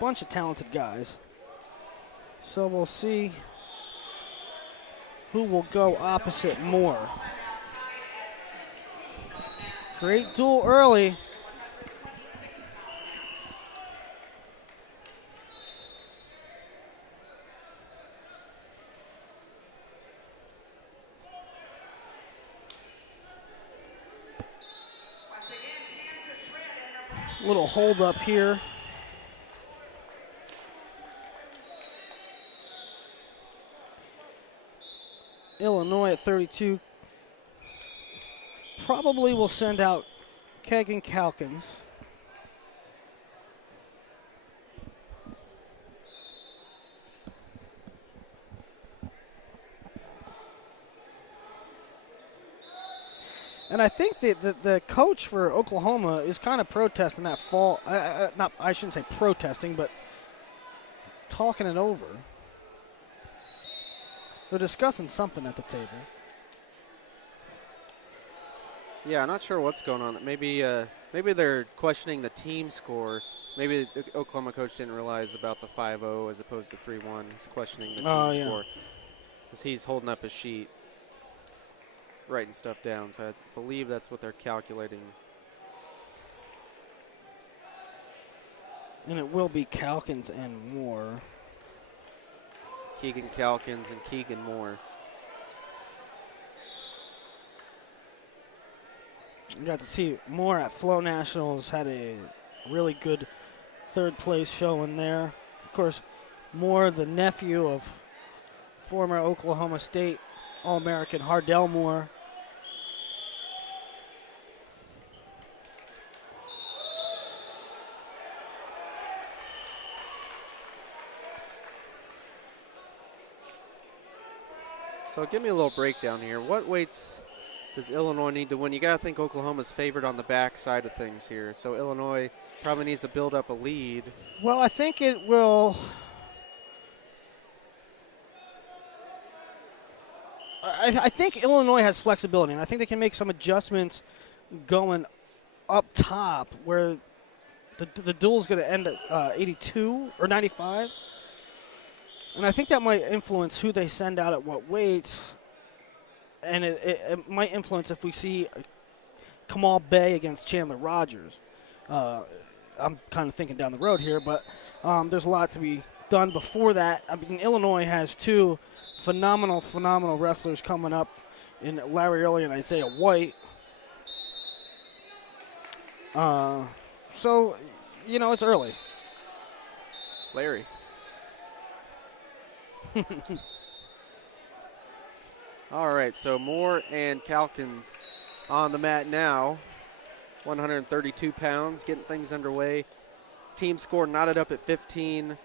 bunch of talented guys. So we'll see who will go opposite Moore. Great duel early. Little hold up here. Illinois at 32 probably will send out Kegan Calkins. And I think that the coach for Oklahoma is kind of protesting that fall. I shouldn't say protesting, but talking it over. They're discussing something at the table. Yeah, I'm not sure what's going on. Maybe they're questioning the team score. Maybe the Oklahoma coach didn't realize about the 5-0 as opposed to 3-1. He's questioning the team score because he's holding up his sheet, writing stuff down. So I believe that's what they're calculating. And it will be Calkins and Moore. Kegan Calkins and Keegan Moore. You got to see Moore at Flow Nationals, had a really good third place showing there. Of course, Moore, the nephew of former Oklahoma State All-American Hardell Moore. So give me a little breakdown here. What weights does Illinois need to win? You got to think Oklahoma's favored on the back side of things here. So Illinois probably needs to build up a lead. Well, I think it will. I think Illinois has flexibility, and I think they can make some adjustments going up top where the duel's going to end at 82 or 95. And I think that might influence who they send out at what weights. And it might influence if we see Kamal Bey against Chandler Rogers. I'm kind of thinking down the road here, but there's a lot to be done before that. I mean, Illinois has two phenomenal wrestlers coming up in Larry Early and Isaiah White. So, it's early. Larry. All right, so Moore and Calkins on the mat now. 132 pounds, getting things underway. Team score knotted up at 15.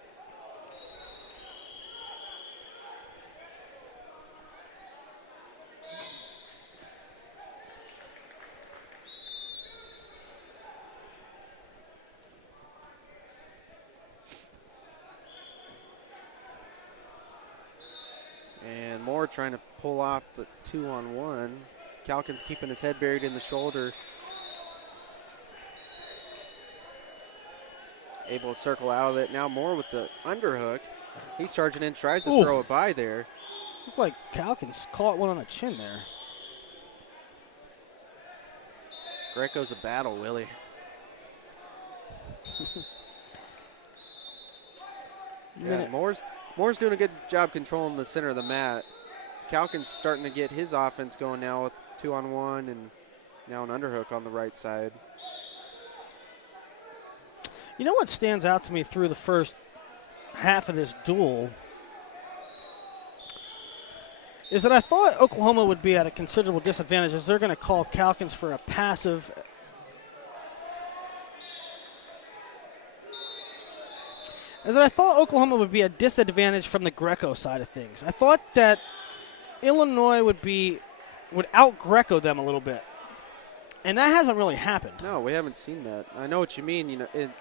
And Moore trying to pull off the 2-on-1. Calkins keeping his head buried in the shoulder. Able to circle out of it. Now Moore with the underhook. He's charging in, tries to throw it by there. Looks like Calkins caught one on the chin there. Greco's a battle, Willie. Yeah, Moore's doing a good job controlling the center of the mat. Calkins starting to get his offense going now with 2-on-1 and now an underhook on the right side. You know what stands out to me through the first half of this duel is that I thought Oklahoma would be at a considerable disadvantage as they're going to call Calkins for a passive. As I thought Oklahoma would be a disadvantage from the Greco side of things. I thought that Illinois would out-Greco them a little bit. And that hasn't really happened. No, we haven't seen that. I know what you mean. In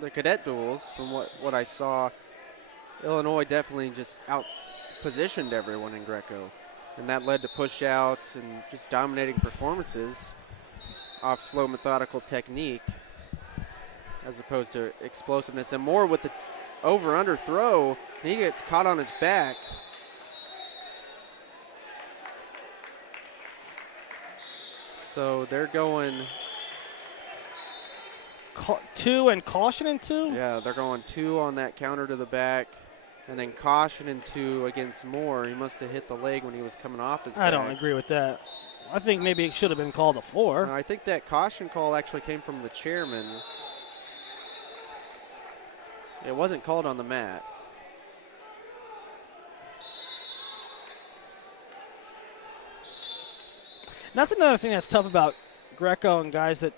the cadet duels, from what I saw, Illinois definitely just out-positioned everyone in Greco. And that led to push-outs and just dominating performances off slow, methodical technique as opposed to explosiveness. And Moore with the over-under throw, and he gets caught on his back. So they're going 2 and caution in 2? Yeah, they're going 2 on that counter to the back, and then caution in 2 against Moore. He must have hit the leg when he was coming off his back. I don't agree with that. I think maybe it should have been called a 4. I think that caution call actually came from the chairman. It wasn't called on the mat. And that's another thing that's tough about Greco and guys that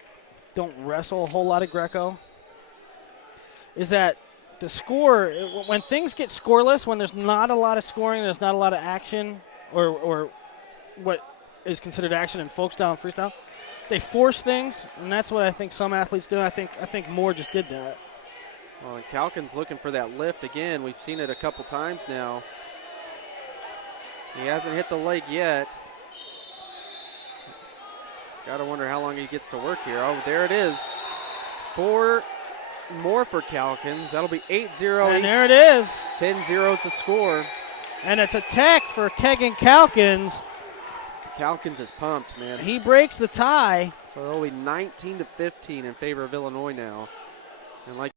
don't wrestle a whole lot of Greco, is that the score, when things get scoreless, when there's not a lot of scoring, there's not a lot of action, or what is considered action in folk style and freestyle, they force things, and that's what I think some athletes do. I think Moore just did that. Well, and Calkins looking for that lift again. We've seen it a couple times now. He hasn't hit the leg yet. Got to wonder how long he gets to work here. Oh, there it is. 4 more for Calkins. That'll be 8-0. And there it is. 10-0 to score. And it's a tech for Kegan Calkins. Calkins is pumped, man. He breaks the tie. So it'll be 19-15 in favor of Illinois now. And like